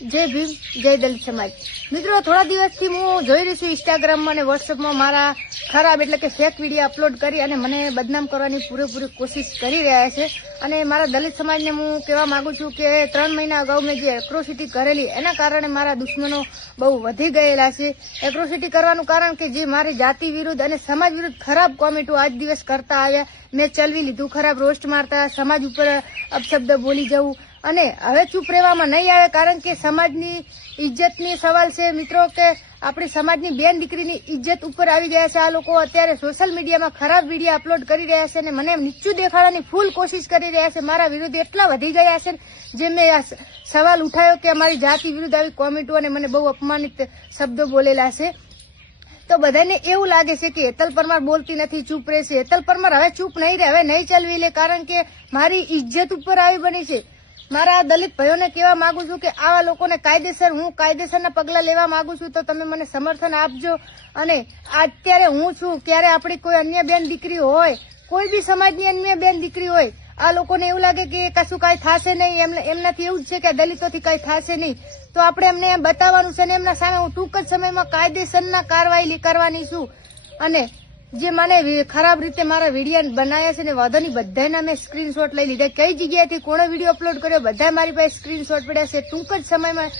જય ભીમ, જય દલિત સમાજ. મિત્રો, થોડા દિવસથી હું જોઈ રહી છું ઇન્સ્ટાગ્રામમાં અને વોટ્સઅપમાં મારા ખરાબ એટલે કે ફેક વિડીયો અપલોડ કરી અને મને બદનામ કરવાની પૂરેપૂરી કોશિશ કરી રહ્યા છે. અને મારા દલિત સમાજને હું કહેવા માંગુ છું કે 3 મહિના અગાઉ મેં જે એટ્રોસિટી કરેલી એના કારણે મારા દુશ્મનો બહુ વધી ગયેલા છે. એટ્રોસિટી કરવાનું કારણ કે જે મારી જાતિ વિરુદ્ધ અને સમાજ વિરુદ્ધ ખરાબ કોમેન્ટો આજ દિવસ કરતા આવ્યા, મેં ચલવી લીધું, ખરાબ રોસ્ટ મારતા, સમાજ ઉપર અપશબ્દ બોલી જવું અને હવે ચૂપ રહેવામાં નહીં આવે, કારણ કે સમાજની ઇજ્જતની સવાલ છે મિત્રો, કે આપણી સમાજની બેન દીકરીની ઇજ્જત ઉપર આવી ગયા છે. આ લોકો અત્યારે સોશિયલ મીડિયામાં ખરાબ વિડીયો અપલોડ કરી રહ્યા છે અને મને નીચું દેખાડવાની ફૂલ કોશિશ કરી રહ્યા છે. મારા વિરુદ્ધ એટલા વધી ગયા છે જે મેં આ સવાલ ઉઠાવ્યો કે અમારી જાતિ વિરુદ્ધ આવી કોમેન્ટો અને મને બહુ અપમાનિત શબ્દો બોલેલા છે. તો બધાને એવું લાગે છે કે હેતલ પરમાર બોલતી નથી, ચૂપ રહેશે. હેતલ પરમાર હવે ચૂપ નહીં રહે, હવે નહીં ચલવી લે, કારણ કે મારી ઇજ્જત ઉપર આવી બની છે. મારા દલિત ભાઈઓને કહેવા માંગુ છું કે આવા લોકોને હું કાયદેસરના પગલા લેવા માંગુ છું, તો તમે મને સમર્થન આપજો. અને અત્યારે હું છું, ક્યારે આપણી કોઈ અન્ય બેન દીકરી હોય, કોઈ બી સમાજની અન્ય બેન દીકરી હોય, આ લોકોને એવું લાગે કે કશું કાંઈ થશે નહીં, એમનાથી એવું જ છે કે દલિતોથી કાંઈ થશે નહીં, તો આપણે એમને બતાવવાનું છે અને એમના સામે હું ટૂંક જ સમયમાં કાયદેસરના કાર્યવાહી કરવાની છું. અને જે મને ખરાબ રીતે મારા વિડીયો બનાવ્યા છે ને વાંધોની બધાના મેં સ્ક્રીનશોટ લઈ લીધા, કઈ જગ્યાએથી કોણે વિડીયો અપલોડ કર્યો બધા મારી પાસે સ્ક્રીનશોટ પડ્યા છે. ટૂંક જ સમયમાં